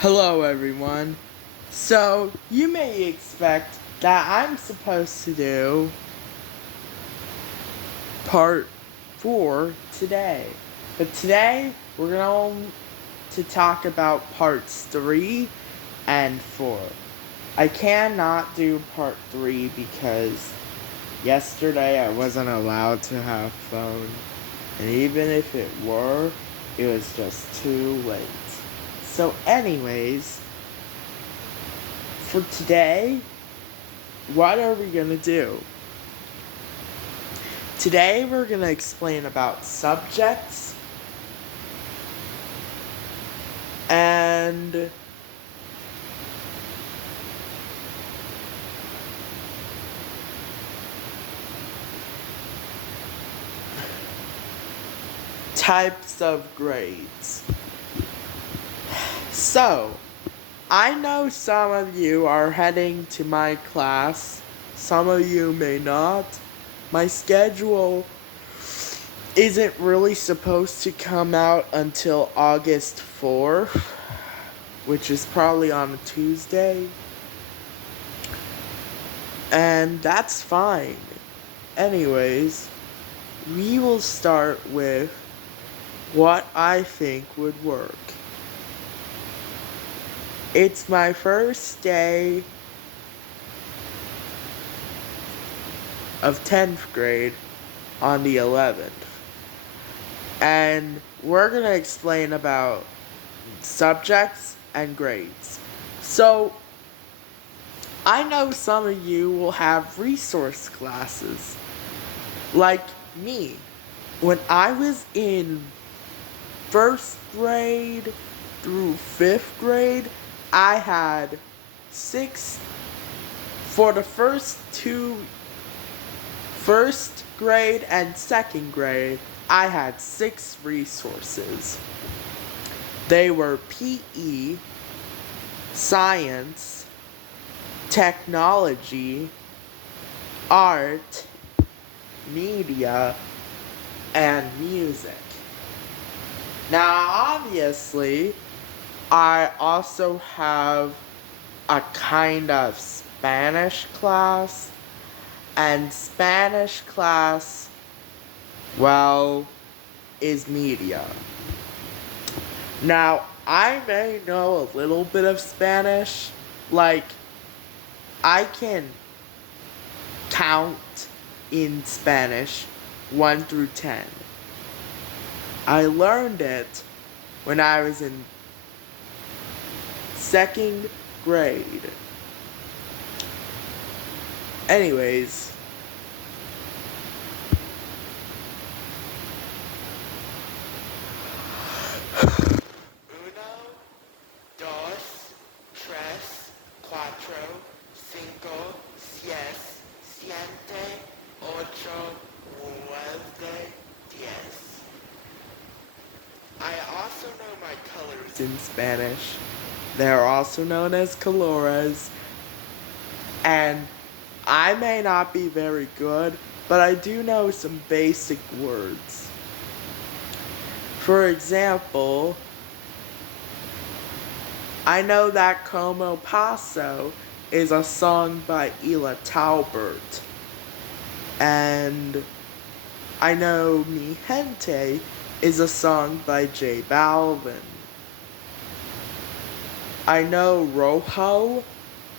Hello everyone. So, you may expect that I'm supposed to do part 4 today. But today, we're going to talk about parts 3 and 4. I cannot do part 3 because yesterday I wasn't allowed to have phone. And even if it were, it was just too late. So anyways, for today, what are we gonna do? Today we're gonna explain about subjects and types of grades. So, I know some of you are heading to my class, some of you may not. My schedule isn't really supposed to come out until August 4th, which is probably on a Tuesday. And that's fine. Anyways, we will start with what I think would work. It's my first day of 10th grade on the 11th. And we're gonna explain about subjects and grades. So, I know some of you will have resource classes. Like me. When I was in 1st grade through 5th grade, I had 6 for the first grade and 2nd grade, I had 6 resources. They were PE, science, technology, art, media, and music. Now, obviously, I also have a kind of Spanish class, and Spanish class, well, is media. Now, I may know a little bit of Spanish, like, I can count in Spanish 1 through 10. I learned it when I was in 2nd grade. Anyways, uno, dos, tres, cuatro, cinco, seis, siete, ocho, nueve, diez. I also know my colors in Spanish. They are also known as colores. And I may not be very good, but I do know some basic words. For example, I know that Como Paso is a song by Ela Talbert. And I know Mi Gente is a song by J Balvin. I know Rojo,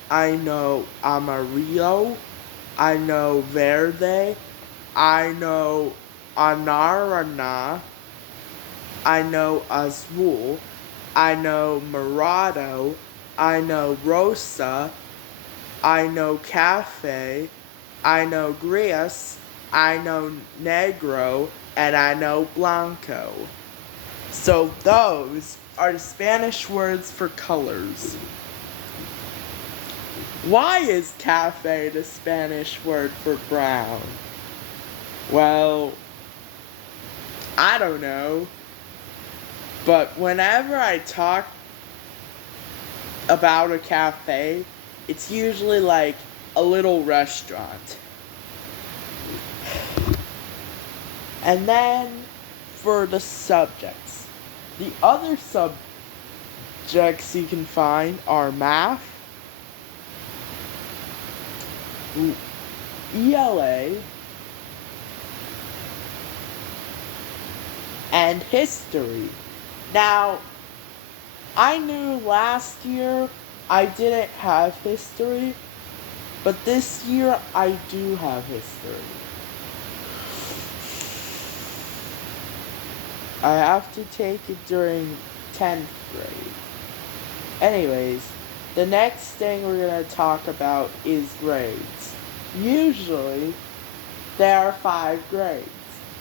I know Amarillo, I know Verde, I know Anarana, I know Azul, I know Morado, I know Rosa, I know Cafe, I know Gris, I know Negro, and I know Blanco. So those are the Spanish words for colors. Why is cafe the Spanish word for brown? Well, I don't know. But whenever I talk about a cafe, it's usually like a little restaurant. And then for the subjects. The other subjects subjects you can find are math, ELA, and history. Now, I knew last year I didn't have history, but this year I do have history. I have to take it during 10th grade. Anyways, the next thing we're going to talk about is grades. Usually, there are 5 grades.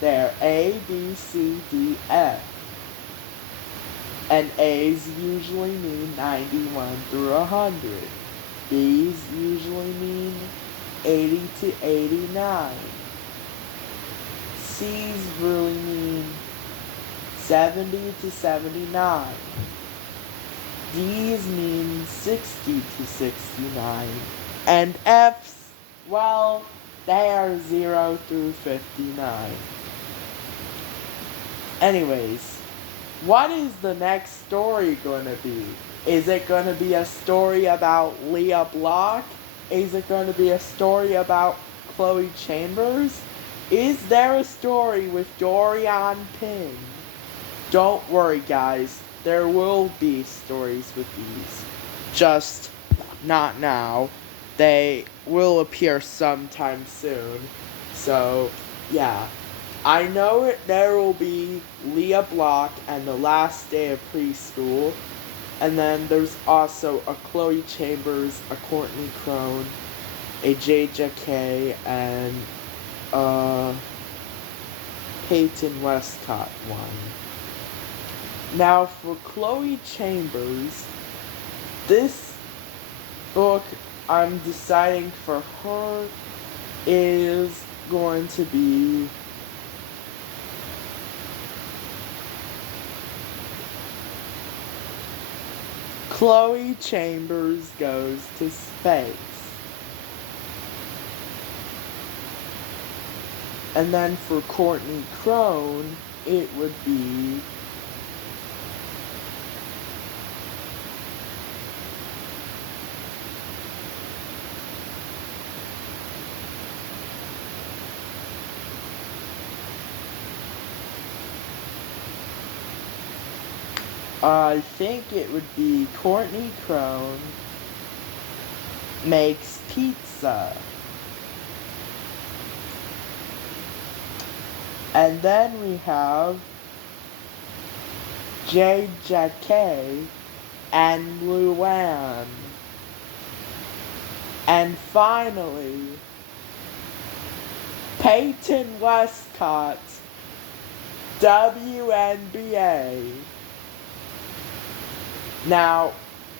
They're A, B, C, D, F. And A's usually mean 91 through 100. B's usually mean 80 to 89. C's really mean 70 to 79. D's mean 60 to 69. And F's, well, they are 0 through 59. Anyways, what is the next story going to be? Is it going to be a story about Leah Block? Is it going to be a story about Chloe Chambers? Is there a story with Dorian Pin? Don't worry, guys. There will be stories with these. Just not now. They will appear sometime soon. So, yeah. I know there will be Leah Block and the last day of preschool. And then there's also a Chloe Chambers, a Courtney Crone, a JJK, and a Peyton Westcott one. Now for Chloe Chambers, this book I'm deciding for her is going to be Chloe Chambers Goes to Space. And then for Courtney Crone, it would be I think it would be Courtney Crone Makes Pizza. And then we have JJK and Luann. And finally, Peyton Westcott's WNBA. Now,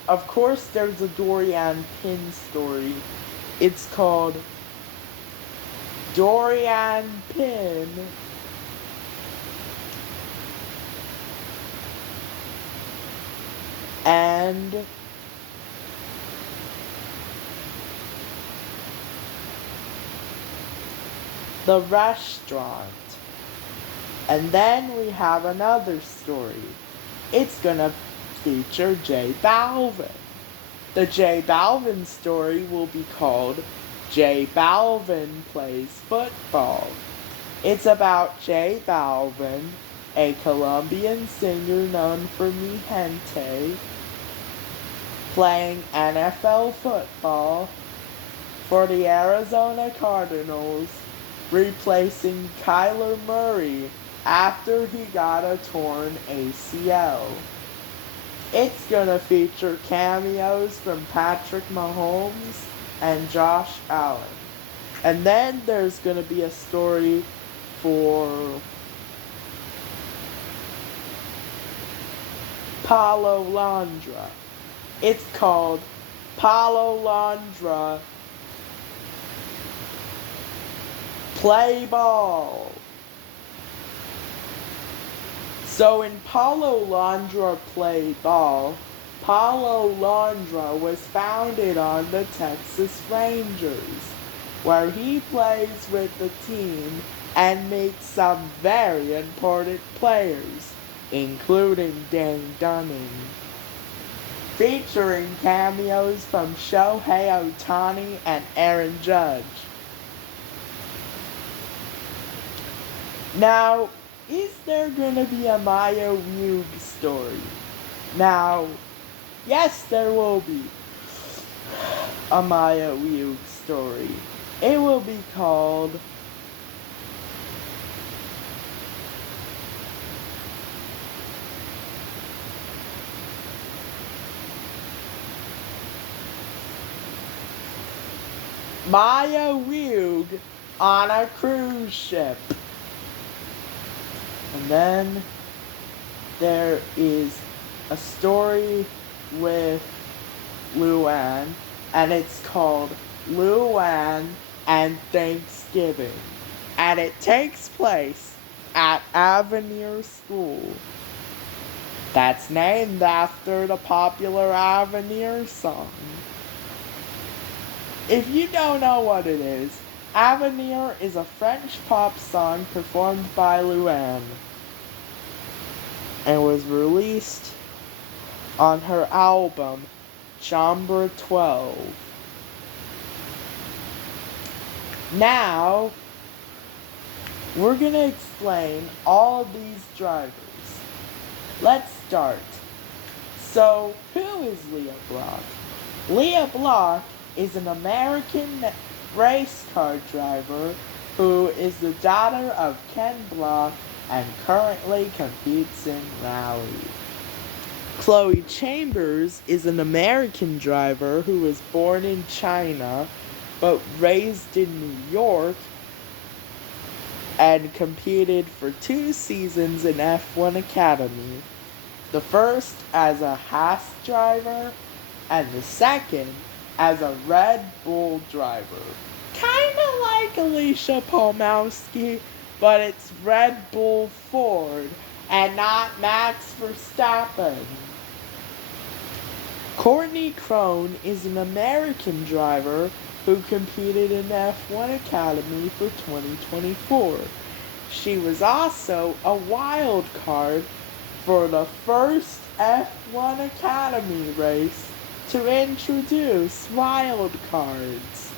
of course, there's a Dorian Pin story. It's called Dorian Pin and the Restaurant. And then we have another story. It's gonna feature J Balvin. The J Balvin story will be called J Balvin Plays Football. It's about J Balvin, a Colombian singer known for Mi Gente, playing NFL football for the Arizona Cardinals, replacing Kyler Murray after he got a torn ACL. It's gonna feature cameos from Patrick Mahomes and Josh Allen. And then there's gonna be a story for Paulo Londra. It's called Paulo Londra Play Ball. So in Paulo Londra Play Ball, Paulo Londra was founded on the Texas Rangers, where he plays with the team and meets some very important players, including Dane Dunning. featuring cameos from Shohei Ohtani and Aaron Judge. Now, is there gonna be a Maya Ryug story? Now, yes, there will be a Maya Ryug story. It will be called Maya Ryug on a Cruise Ship. And then there is a story with Luann, and it's called Luann and Thanksgiving. And it takes place at Avenir School. That's named after the popular Avenir song. If you don't know what it is, Avenir is a French pop song performed by Luann and was released on her album Chambre 12. Now, we're going to explain all of these drivers. Let's start. So, who is Leah Block? Leah Block is an American race car driver who is the daughter of Ken Block and currently competes in rally. Chloe Chambers is an American driver who was born in China but raised in New York and competed for 2 seasons in F1 Academy. The first as a Haas driver and the second as a Red Bull driver. Kinda like Alicia Pomowski, but it's Red Bull Ford and not Max Verstappen. Courtney Crone is an American driver who competed in F1 Academy for 2024. She was also a wild card for the first F1 Academy race to introduce wild cards.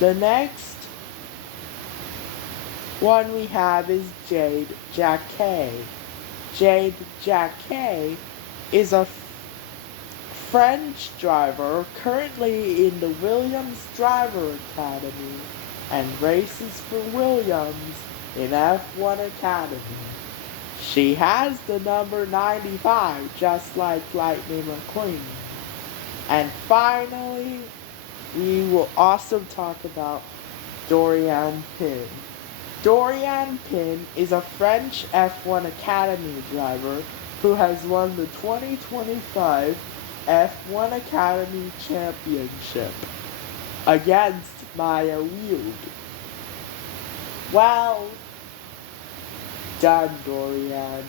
The next one we have is Jade Jacquet. Jade Jacquet is a French driver currently in the Williams Driver Academy and races for Williams in F1 Academy. She has the number 95, just like Lightning McQueen. And finally, we will also talk about Doriane Pin. Doriane Pin is a French F1 Academy driver who has won the 2025 F1 Academy Championship against Maya Ryug. Well done, Doriane.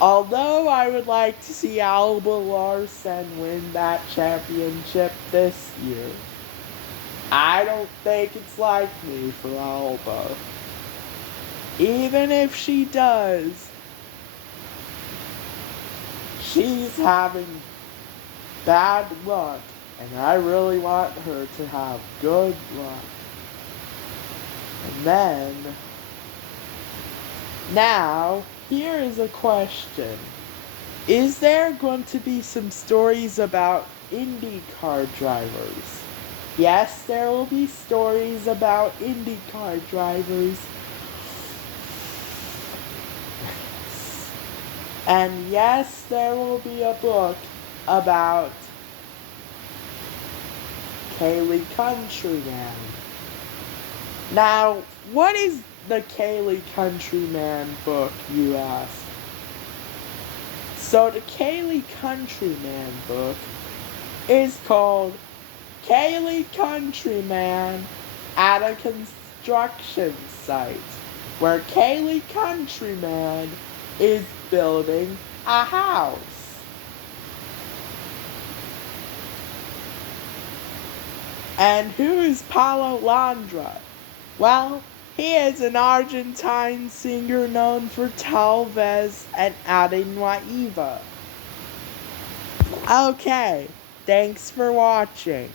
Although I would like to see Alba Larsen win that championship this year, I don't think it's likely for Alba. Even if she does, she's having bad luck, and I really want her to have good luck. And then, now, here is a question. Is there going to be some stories about IndyCar drivers? Yes, there will be stories about IndyCar drivers. And yes, there will be a book about Kaylee Countryman. Now, what is the Kaylee Countryman book, you ask? So the Kaylee Countryman book is called Kaylee Countryman at a Construction Site, where Kaylee Countryman is building a house. And who is Paulo Londra? Well, He is an Argentine singer known for Talvez and Ade Nueva. Okay, thanks for watching.